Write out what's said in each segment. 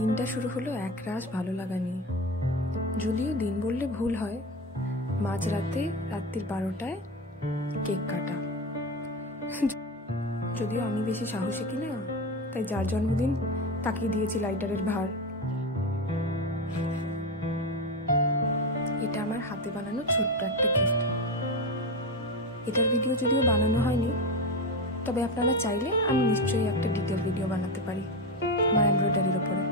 দিনটা শুরু হলো একরাশ ভালো লাগা নিয়ে। যদিও দিন বললে ভুল হয়, মাঝরাতে রাত্রির 12টায় কেক কাটা। যদিও আমি বেশি সাহসী কিনা, তাই যার জন্মদিন তাকে দিয়েছি লাইটারের ভার। এটা আমার হাতে বানানো ছোট্ট একটা গিফট। এটার ভিডিও যদিও বানানো হয়নি, তবে আপনারা চাইলে আমি নিশ্চয়ই একটা ডিটেল ভিডিও বানাতে পারি আমার এমব্রয়ডারির ওপরে।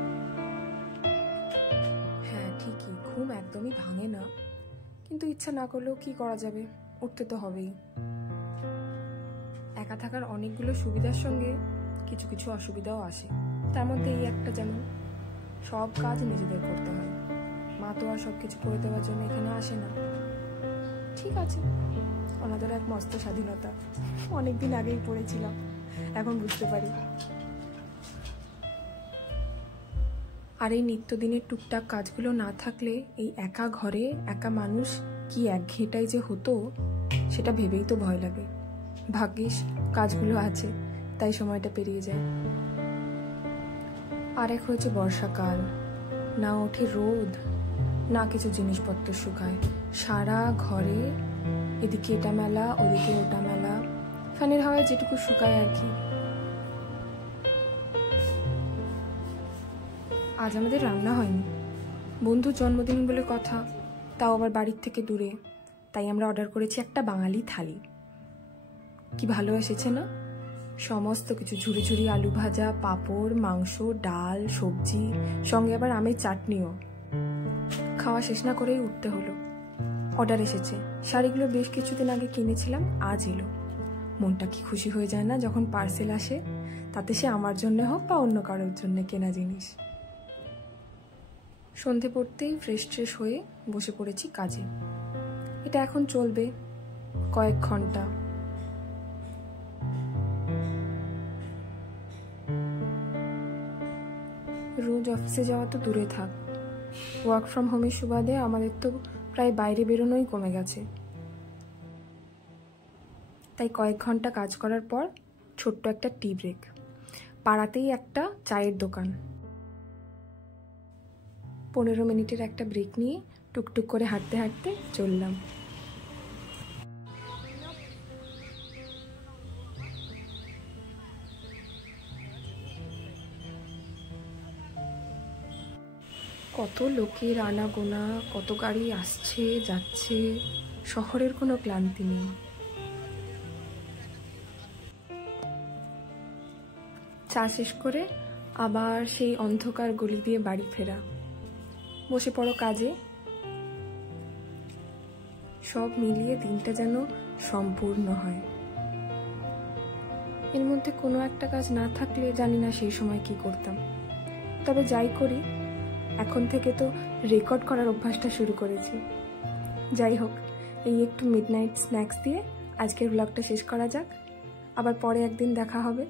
হ্যাঁ ঠিকই, ঘুম একদমই ভাঙে না, কিন্তু ইচ্ছা না করলেও কি করা যাবে, উঠতে তো হবেই। একা থাকার অনেকগুলো সুবিধার সঙ্গে কিছু কিছু অসুবিধাও আসে। তার মধ্যে এই একটা, যেমন সব কাজ নিজেদের করতে হয়। মা তো আর সব কিছু করে দেওয়ার জন্য এখানে আসে না। ঠিক আছে, ওনাদের এক মস্ত স্বাধীনতা, অনেকদিন আগেই পড়েছিলাম, এখন বুঝতে পারি। আর এই নিত্যদিনের টুকটাক কাজগুলো না থাকলে এই একা ঘরে একা মানুষ কি একঘেয়েটাই যে হতো, সেটা ভেবেই তো ভয় লাগে। ভাগ্যিস কাজগুলো আছে, তাই সময়টা পেরিয়ে যায়। আর এক হয়েছে বর্ষাকাল, না ওঠে রোদ, না কিছু জিনিসপত্র শুকায়। সারা ঘরে এদিকে এটা মেলা, ওদিকে ওটা মেলা, ফ্যানের হাওয়ায় যেটুকু শুকায় আর কি। আজ আমাদের রান্না হয়নি, বন্ধুর জন্মদিন বলে কথা, তাও আবার বাড়ির থেকে দূরে, তাই আমরা অর্ডার করেছি একটা বাঙালি থালি। কি ভালো এসেছে না, সমস্ত কিছু, ঝুরি ঝুরি আলু ভাজা, পাঁপড়, মাংস, ডাল, সবজি, সঙ্গে আবার আমের চাটনিও। খাওয়া শেষ না করেই উঠতে হলো। অর্ডার এসেছে, শাড়িগুলো বেশ কিছুদিন আগে কিনেছিলাম, আজ এলো। মনটা কি খুশি হয়ে যায় না যখন পার্সেল আসে, তাতে সে আমার জন্য হোক বা অন্য কারোর জন্য কেনা জিনিস। সন্ধে পড়তেই ফ্রেশ ট্রেশ হয়ে বসে পড়েছি কাজে। এটা এখন চলবে কয়েক ঘন্টা। রোজ অফিসে যাওয়া তো দূরে থাক, ওয়ার্ক ফ্রম হোমের সুবাদে আমাদের তো প্রায় বাইরে বেরোনোই কমে গেছে। তাই কয়েক ঘন্টা কাজ করার পর ছোট্ট একটা টি ব্রেক। পাড়াতেই একটা চায়ের দোকান, 15 মিনিটের একটা ব্রেক নিয়ে টুকটুক করে হাঁটতে হাঁটতে চললাম। কত লোকের আনাগোনা, কত গাড়ি আসছে যাচ্ছে, শহরের কোনো ক্লান্তি নেই। চা শেষ করে আবার সেই অন্ধকার গলি দিয়ে বাড়ি ফেরা, বসে পড়ো কাজে। সব মিলিয়ে দিনটা যেন সম্পূর্ণ হয়। এর মধ্যে কোনো একটা কাজ না থাকলে জানি না সেই সময় কি করতাম। তবে যাই করি, এখন থেকে তো রেকর্ড করার অভ্যাসটা শুরু করেছি। যাই হোক, এই একটু মিডনাইট স্ন্যাক্স দিয়ে আজকের ব্লগটা শেষ করা যাক। আবার পরে একদিন দেখা হবে।